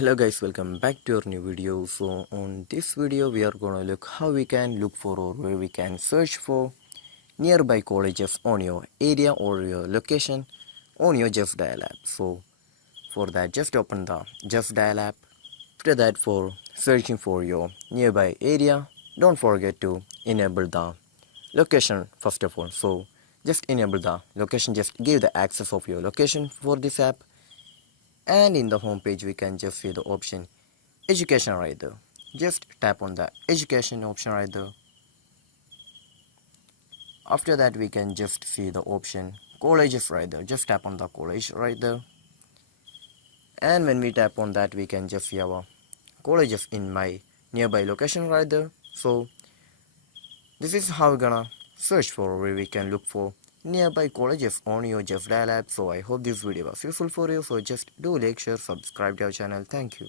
Hello guys, welcome back to our new video. So on this video we are gonna look how we can look for or where we can search for nearby colleges on your area or your location on your Justdial app. So for that, just open the Justdial app. After that, for searching for your nearby area, don't forget to enable the location first of all. So just enable the location, just give the access of your location for this app, and in the home page we can just see the option education right there. Just tap on the education option right there. After that we can just see the option colleges right there. Just tap on the college right there, and when we tap on that we can just see our colleges in my nearby location right there. So this is how we're gonna search for where we can look for nearby colleges on your Justdial app. So I hope this video was useful for you. So just do like, share, subscribe to our channel. Thank you.